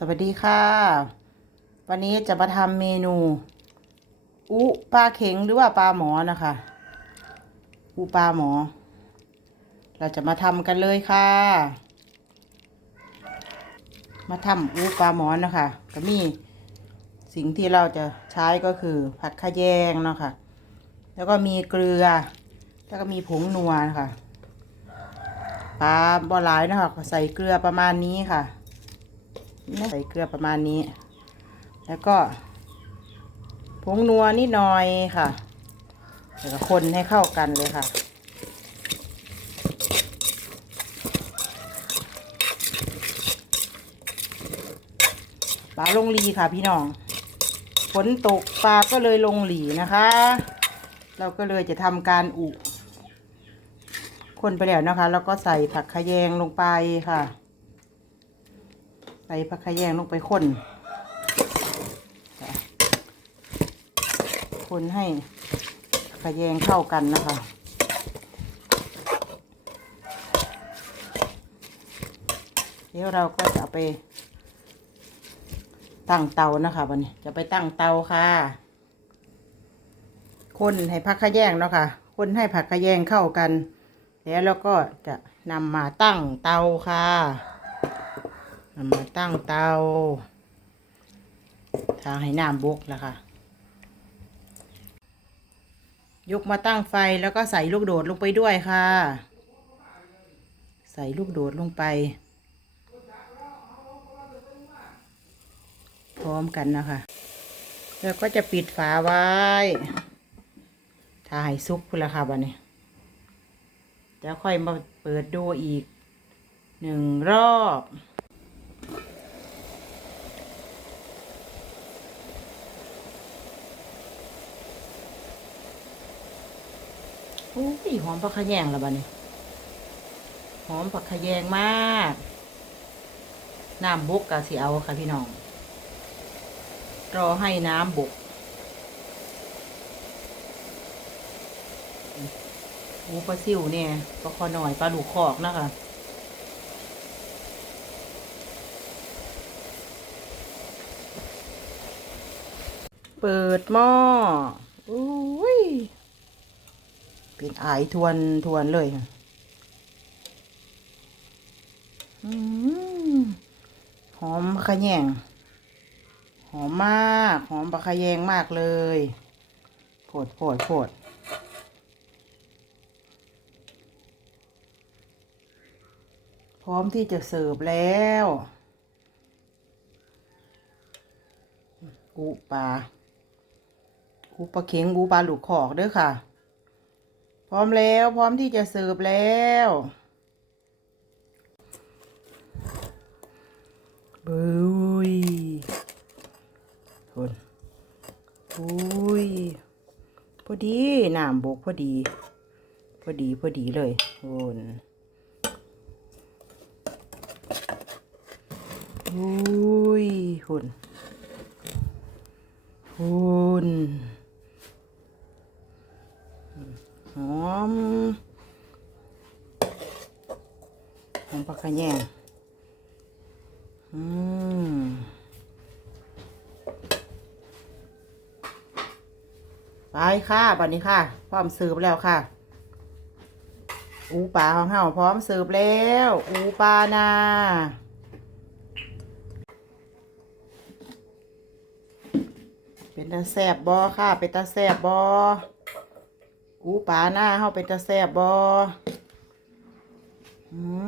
สวัสดีค่ะ วันนี้จะมาทำเมนู อุปลาเข็งหรือว่าปลาหมอนะคะ อุปลาหมอ เราจะมาทำกันเลยค่ะ มาทำอุปลาหมอนะคะก็มีสิ่งที่เราจะใช้ก็คือผักขะแยงเนาะค่ะ แล้วก็มีเกลือ แล้วก็มีผงนัวนะคะปลาบอหลายนะคะใส่เกลือประมาณนี้ค่ะ ใส่เกลือประมาณนี้ แล้วก็ผงนัวนิดหน่อยค่ะแล้วก็คนให้เข้ากันเลยค่ะ ปลาลงหลีค่ะพี่น้อง ฝนตกปลาก็เลยลงหลีนะคะ เราก็เลยจะทำการอุคนไปแล้วนะคะ แล้วก็ใส่ผักขะแยงลงไปค่ะ ใส่ผักขะแยงลงไปคนคนให้ผักขะแยงเข้ากันนะคะเดี๋ยวเราก็จะไปตั้งเตานะคะวันนี้จะไปตั้งเตาค่ะ คนให้ผักขะแยงเนาะค่ะ คนให้ผักขะแยงเข้ากัน แล้วเราก็จะนำมาตั้งเตาค่ะ มาตั้งเตาทางให้น้ำบกแล้วค่ะ ยกมาตั้งไฟแล้วก็ใส่ลูกโดดลงไปด้วยค่ะ ใส่ลูกโดดลงไป พร้อมกันนะคะ แล้วก็จะปิดฝาไว้ถ้าให้ซุกพุ่นละค่ะบันนี้แล้วค่อยมาเปิดดูอีกหนึ่งรอบ อ้ยหอมผักขะแยงแล้วบันนี้หอมผักขะแยงมากน้ำบุกกะสิเอาค่ะพี่น้อง รอให้น้ำบกโอ้ปลาซิวเนี่ยปลาคอหน่อยปลาลูกคอกนะคะเปิดหม้ออุ้ เป็นอายทวนทวนเลยค่ะอืมหอมขะแยงหอมมาก หอมปลาคาแยงมากเลยโผดโผดโผดพร้อมที่จะเสิร์ฟแล้วอูปลาอูปลาเข็งอูปลาหลูกขอกเด้อค่ะ พร้อมแล้วพร้อมที่จะเสิร์ฟแล้วบุยคนอุ้ยพอดีน้ำบกพอดี พอดีพอดีเลยคนอุ้ยคุณคุณหอม หอมปลาขะแยงอืมไปค่ะบัดนี้ค่ะ พร้อมสืบแล้วค่ะ อูปลาของเฮาพร้อมสืบแล้ว อูปลานาเป็นตาแซบบอค่ะ เป็นตาแซบบอ อูปลาหน้าเฮาเป็นตาแซบบออืม